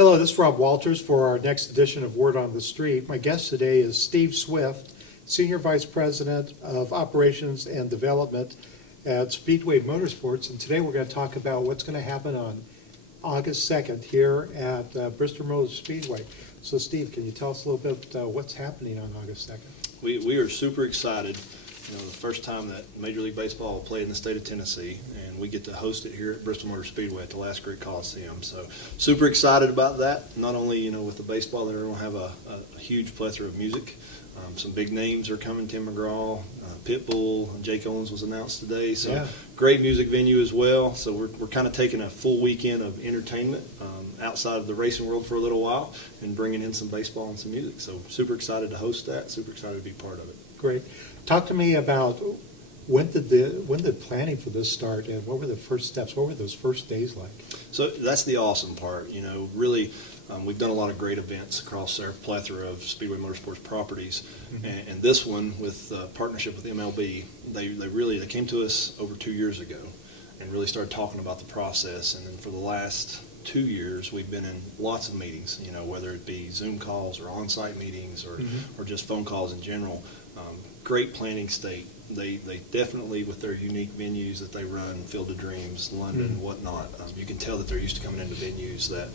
Hello, this is Rob Walters for our next edition of Word on the Street. My guest today is Steve Swift, Senior Vice President of Operations and Development at Speedway Motorsports. And today we're going to talk about what's going to happen on August 2nd here at Bristol Motor Speedway. So Steve, can you tell us a little bit what's happening on August 2nd? We are super excited. You know, the first time that Major League Baseball will play in the state of Tennessee, and we get to host it here at Bristol Motor Speedway at the Last Great Coliseum. So super excited about that. Not only, you know, with the baseball, they're going to have a huge plethora of music. Some big names are coming, Tim McGraw, Pitbull, Jake Owens was announced today. So yeah. Great music venue as well. So we're kind of taking a full weekend of entertainment outside of the racing world for a little while and bringing in some baseball and some music. So super excited to host that, super excited to be part of it. Great. Talk to me about when did planning for this start, and what were the first steps? What were those first days like? So that's the awesome part. You know, really, we've done a lot of great events across our plethora of Speedway Motorsports properties, and this one with partnership with MLB, they came to us over 2 years ago and really started talking about the process, and then for the last 2 years we've been in lots of meetings, you know, whether it be Zoom calls or on-site meetings or just phone calls in general. Great planning state. They definitely, with their unique venues that they run, Field of Dreams, London, whatnot, you can tell that they're used to coming into venues that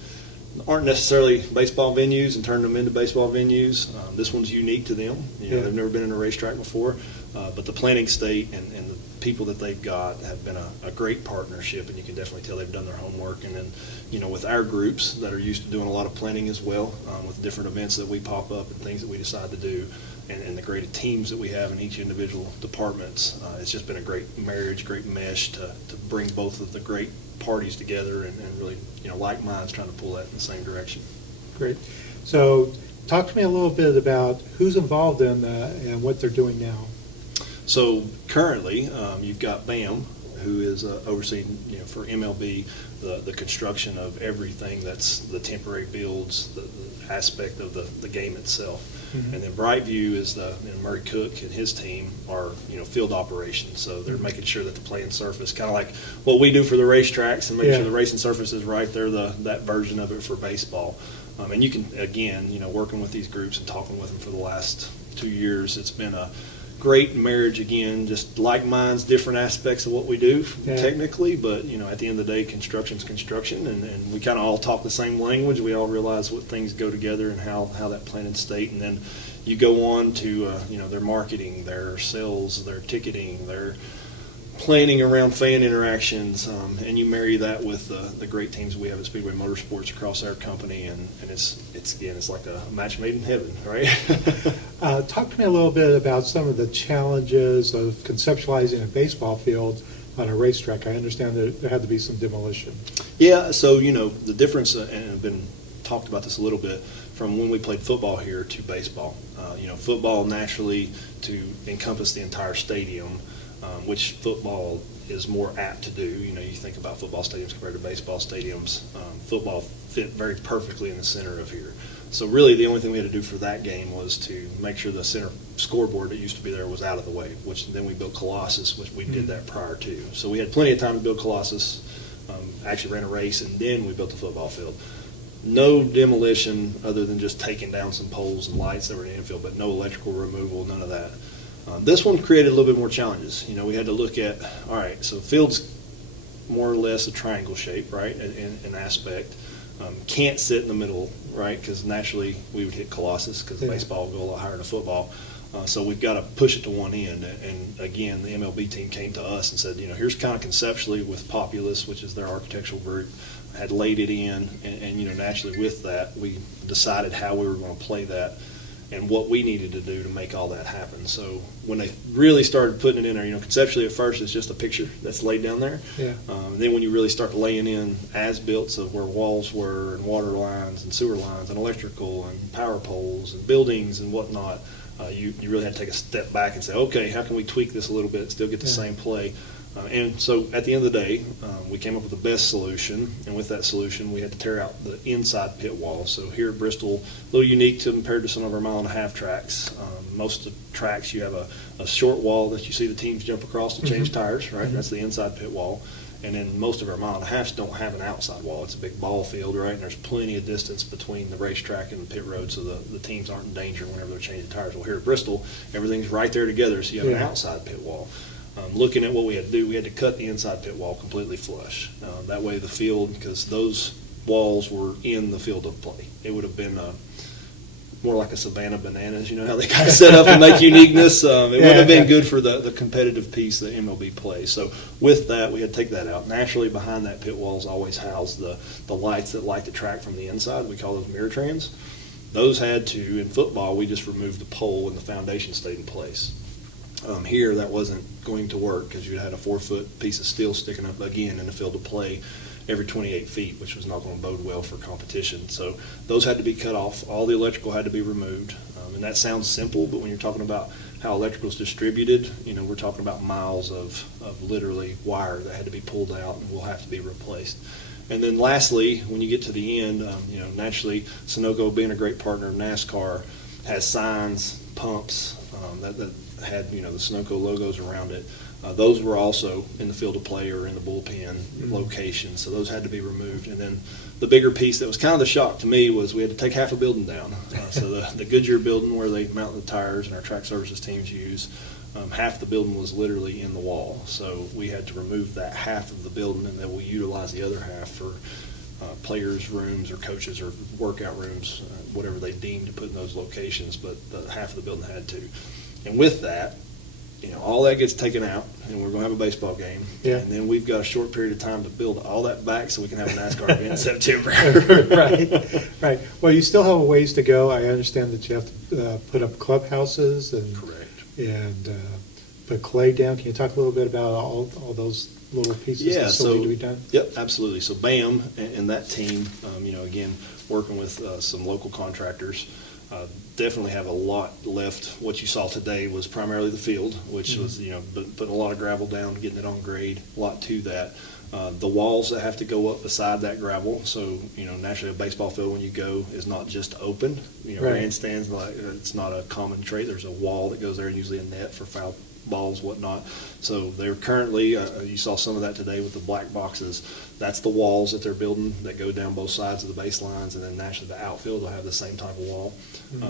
aren't necessarily baseball venues and turning them into baseball venues. This one's unique to them. You know, they've never been in a racetrack before, but the planning state and the people that they've got have been a great partnership, and you can definitely tell they've done their homework. And then, you know, with our groups that are used to doing a lot of planning as well, with different events that we pop up and things that we decide to do, and the great teams that we have in each individual departments, it's just been a great marriage, great mesh to bring both of the great parties together and really, you know, like minds trying to pull that in the same direction. Great. So talk to me a little bit about who's involved in and what they're doing now. So currently, you've got BAM, who is overseeing, you know, for MLB, the construction of everything that's the temporary builds, the aspect of the game itself. And then Brightview is Murray Cook and his team are, you know, field operations. So they're making sure that the playing surface, kind of like what we do for the racetracks and making sure the racing surface is right, they're that version of it for baseball. And you can, again, you know, working with these groups and talking with them for the last 2 years, it's been a great marriage, again, just like minds, different aspects of what we do technically, but, you know, at the end of the day, construction's construction, and we kind of all talk the same language. We all realize what things go together and how that planning state, and then you go on to, you know, their marketing, their sales, their ticketing, their planning around fan interactions, and you marry that with the great teams we have at Speedway Motorsports across our company, and it's like a match made in heaven, right? Talk to me a little bit about some of the challenges of conceptualizing a baseball field on a racetrack. I understand that there had to be some demolition. Yeah, so, you know, the difference, and I've been talked about this a little bit, from when we played football here to baseball. You know, football naturally to encompass the entire stadium, which football is more apt to do. You know, you think about football stadiums compared to baseball stadiums. Football fit very perfectly in the center of here. So really the only thing we had to do for that game was to make sure the center scoreboard that used to be there was out of the way, which then we built Colossus, which we did that prior to. So we had plenty of time to build Colossus, actually ran a race, and then we built the football field. No demolition other than just taking down some poles and lights that were in the infield, but no electrical removal, none of that. This one created a little bit more challenges. You know, we had to look at, all right, so field's more or less a triangle shape, right, in aspect. Can't sit in the middle, right, because naturally we would hit Colossus because baseball will go a lot higher than football. So we've got to push it to one end. And again, the MLB team came to us and said, you know, here's kind of conceptually with Populous, which is their architectural group, had laid it in, and you know, naturally with that, we decided how we were going to play that and what we needed to do to make all that happen. So when they really started putting it in there, you know, conceptually at first it's just a picture that's laid down there. And then when you really start laying in as-builts of where walls were and water lines and sewer lines and electrical and power poles and buildings and whatnot, you really had to take a step back and say, okay, how can we tweak this a little bit, still get the same play? And so at the end of the day, we came up with the best solution, and with that solution we had to tear out the inside pit wall. So here at Bristol, a little unique compared to some of our mile-and-a-half tracks. Most of the tracks you have a short wall that you see the teams jump across to change tires, right? That's the inside pit wall. And then most of our mile and a halves don't have an outside wall. It's a big ball field, right? And there's plenty of distance between the racetrack and the pit road, so the teams aren't in danger whenever they're changing tires. Well, here at Bristol, everything's right there together, so you have an outside pit wall. Looking at what we had to do, we had to cut the inside pit wall completely flush. That way the field, because those walls were in the field of play, it would have been more like a Savannah Bananas, you know how they kind of set up and make uniqueness. It wouldn't have been good for the competitive piece that MLB plays. So with that, we had to take that out. Naturally, behind that pit walls always house the lights that light the track from the inside. We call those mirror trans. Those had to, in football, we just removed the pole and the foundation stayed in place. Here, that wasn't going to work because you had a 4-foot piece of steel sticking up again in the field of play every 28 feet, which was not going to bode well for competition. So those had to be cut off. All the electrical had to be removed. And that sounds simple, but when you're talking about how electrical is distributed, you know, we're talking about miles of literally wire that had to be pulled out and will have to be replaced. And then lastly, when you get to the end, you know, naturally, Sunoco, being a great partner of NASCAR, has signs, pumps that had, you know, the Sunoco logos around it. Those were also in the field of play or in the bullpen location, so those had to be removed. And then the bigger piece that was kind of the shock to me was we had to take half a building down. So the Goodyear building where they mount the tires and our track services teams use, half the building was literally in the wall. So we had to remove that half of the building, and then we utilize the other half for players' rooms or coaches or workout rooms, whatever they deemed to put in those locations, but half of the building had to. And with that, you know, all that gets taken out, and we're going to have a baseball game. Yeah. And then we've got a short period of time to build all that back so we can have a NASCAR event in September. Right. Well, you still have a ways to go. I understand that you have to put up clubhouses and put clay down. Can you talk a little bit about all those little pieces that still need to be done? Yep, absolutely. So BAM and that team, you know, again, working with some local contractors, definitely have a lot left. What you saw today was primarily the field, which was, you know, putting a lot of gravel down, getting it on grade, a lot to that. The walls that have to go up beside that gravel. So, you know, naturally a baseball field when you go is not just open. You know, grandstands, like, it's not a common trait. There's a wall that goes there, and usually a net for foul balls, whatnot. So they're currently, you saw some of that today with the black boxes. That's the walls that they're building that go down both sides of the baselines, and then naturally the outfield will have the same type of wall.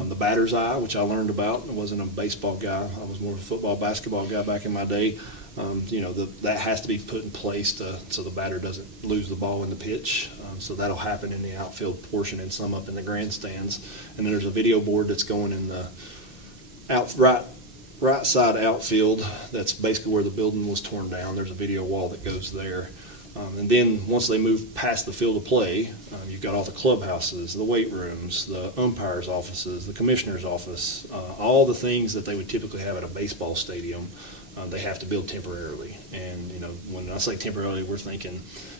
The batter's eye, which I learned about, I wasn't a baseball guy. I was more of a football, basketball guy back in my day. You know, that has to be put in place so the batter doesn't lose the ball in the pitch. So that'll happen in the outfield portion and some up in the grandstands. And then there's a video board that's going in the right side outfield. That's basically where the building was torn down. There's a video wall that goes there. And then once they move past the field of play, you've got all the clubhouses, the weight rooms, the umpires' offices, the commissioner's office, all the things that they would typically have at a baseball stadium. They have to build temporarily. And, you know, when I say temporarily, we're thinking,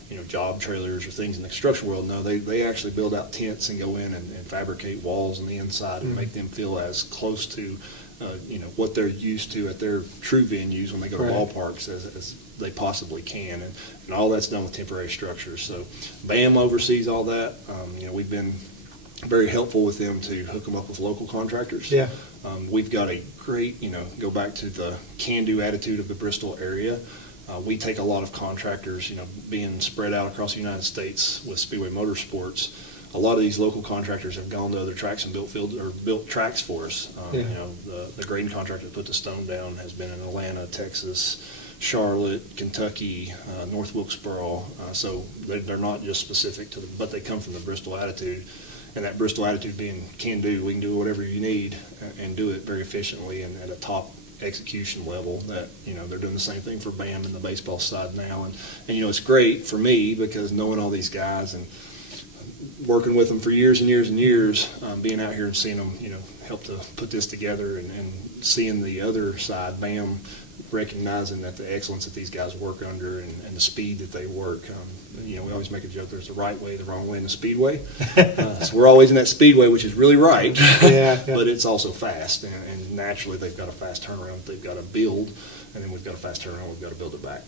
you know, job trailers or things in the construction world. No, they actually build out tents and go in and fabricate walls on the inside and make them feel as close to, you know, what they're used to at their true venues when they go to ballparks as they possibly can. And all that's done with temporary structures. So BAM oversees all that. You know, we've been very helpful with them to hook them up with local contractors. Yeah. We've got a great, you know, go back to the can-do attitude of the Bristol area. We take a lot of contractors, you know, being spread out across the United States with Speedway Motorsports. A lot of these local contractors have gone to other tracks and built tracks for us. You know, the grading contractor that put the stone down has been in Atlanta, Texas, Charlotte, Kentucky, North Wilkesboro. So they're not just specific to but they come from the Bristol attitude. And that Bristol attitude being can do, we can do whatever you need and do it very efficiently and at a top execution level. That, you know, they're doing the same thing for BAM and the baseball side now. And you know, it's great for me because knowing all these guys and working with them for years and years and years, being out here and seeing them, you know, help to put this together and seeing the other side, BAM, recognizing that the excellence that these guys work under and the speed that they work. You know, we always make a joke, there's the right way, the wrong way in the Speedway. So we're always in that Speedway, which is really right, but it's also fast. And naturally, they've got a fast turnaround they've got to build, and then we've got a fast turnaround, we've got to build it back.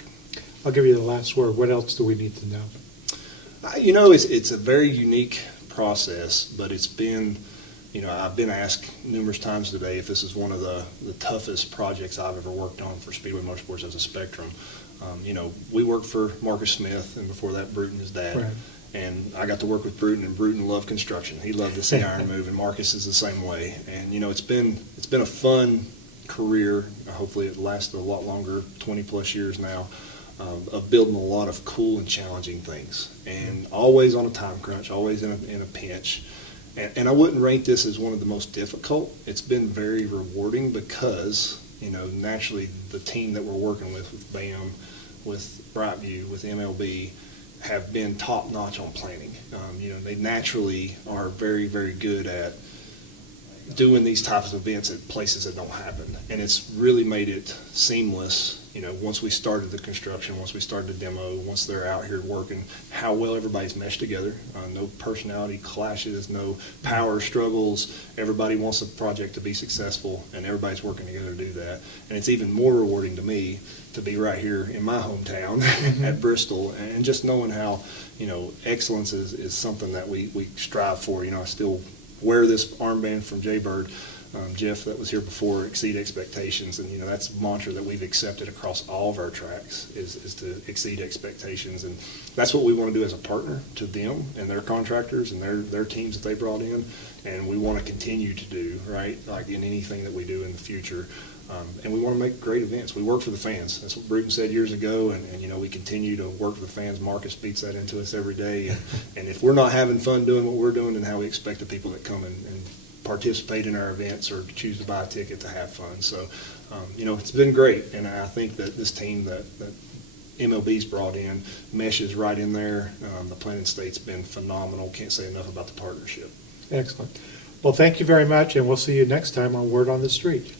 I'll give you the last word. What else do we need to know? You know, it's a very unique process, but it's been, you know, I've been asked numerous times today if this is one of the toughest projects I've ever worked on for Speedway Motorsports as a spectrum. We worked for Marcus Smith, and before that, Bruton, his dad. Right. And I got to work with Bruton, and Bruton loved construction. He loved to see iron move, and Marcus is the same way. And it's been a fun career. Hopefully, it lasted a lot longer, 20+ years now, of building a lot of cool and challenging things, and always on a time crunch, always in a pinch. And I wouldn't rate this as one of the most difficult. It's been very rewarding because naturally the team that we're working with BAM, with Brightview, with MLB, have been top notch on planning. They naturally are very, very good at doing these types of events at places that don't happen. And it's really made it seamless, once we started the construction, once we started the demo, once they're out here working, how well everybody's meshed together. No personality clashes, no power struggles. Everybody wants the project to be successful, and everybody's working together to do that. And it's even more rewarding to me to be right here in my hometown at Bristol, and just knowing how, excellence is something that we strive for. I still wear this armband from Jaybird, Jeff, that was here before, exceed expectations, and that's a mantra that we've accepted across all of our tracks is to exceed expectations, and that's what we want to do as a partner to them and their contractors and their teams that they brought in, and we want to continue to do, right, like in anything that we do in the future. And we want to make great events. We work for the fans. That's what Bruton said years ago, and we continue to work for the fans. Marcus beats that into us every day, and if we're not having fun doing what we're doing, then how we expect the people that come and participate in our events or choose to buy a ticket to have fun. So, it's been great, and I think that this team that MLB's brought in meshes right in there. The planning state's been phenomenal. Can't say enough about the partnership. Excellent. Well, thank you very much, and we'll see you next time on Word on the Street.